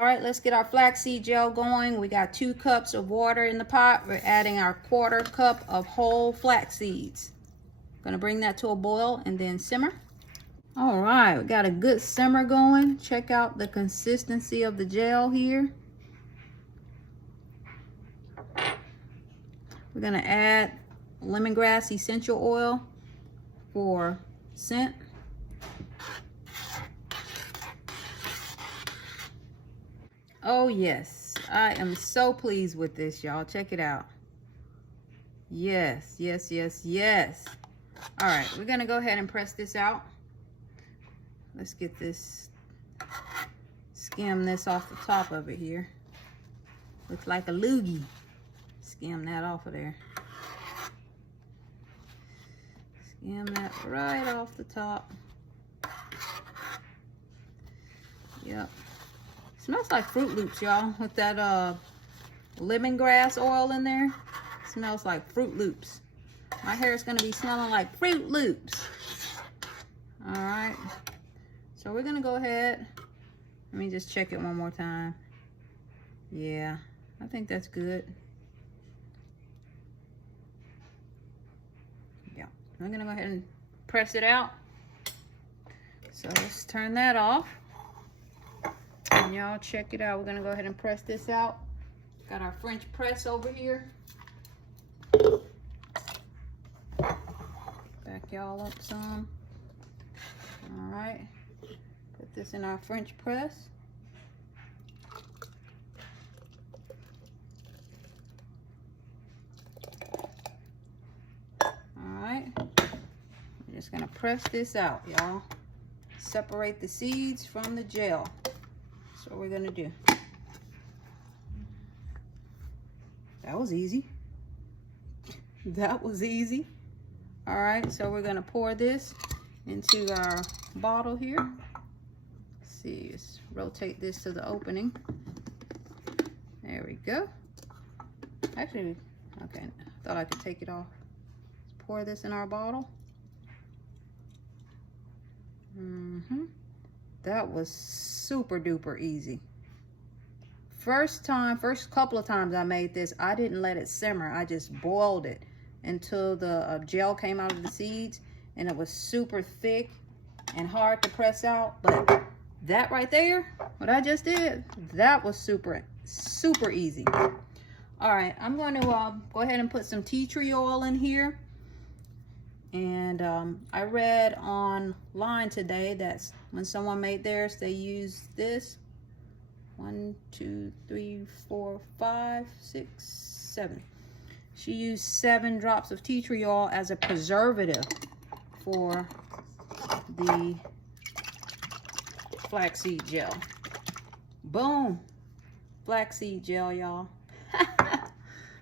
All right, let's get our flaxseed gel going. We got 2 cups of water in the pot. We're adding our 1/4 cup of whole flax seeds. Gonna bring that to a boil and then simmer. All right, we got a good simmer going. Check out the consistency of the gel here. We're gonna add lemongrass essential oil for scent. Oh yes, I am so pleased with this, y'all. Check it out. Yes, yes, yes, yes. All right, we're gonna go ahead and press this out. Let's get this, skim this off the top of it here. Looks like a loogie. Skim that off of there. Skim that right off the top. Yep. Smells like Fruit Loops, y'all, with that lemongrass oil in there. Smells like Fruit Loops. My hair is gonna be smelling like Fruit Loops. All right, so we're gonna go ahead. Let me just check it one more time. Yeah, I think that's good. Yeah, I'm gonna go ahead and press it out. So let's turn that off. And y'all check it out. We're gonna go ahead and press this out. Got our French press over here. Back y'all up some. All right, put this in our French press. All right, we're just gonna press this out, y'all. Separate the seeds from the gel. That's what we're gonna do. That was easy. That was easy. All right, so we're gonna pour this into our bottle here. Let's see, let's rotate this to the opening. There we go. Actually, okay, I thought I could take it off. Let's pour this in our bottle. That was super duper easy. First couple of times I made this, I didn't let it simmer. I just boiled it until the gel came out of the seeds, and it was super thick and hard to press out. But that right there, what I just did, that was super easy. All right, I'm going to go ahead and put some tea tree oil in here. And I read online today that when someone made theirs, they used this. 1, 2, 3, 4, 5, 6, 7. She used 7 drops of tea tree oil as a preservative for the flaxseed gel. Boom, flaxseed gel, y'all.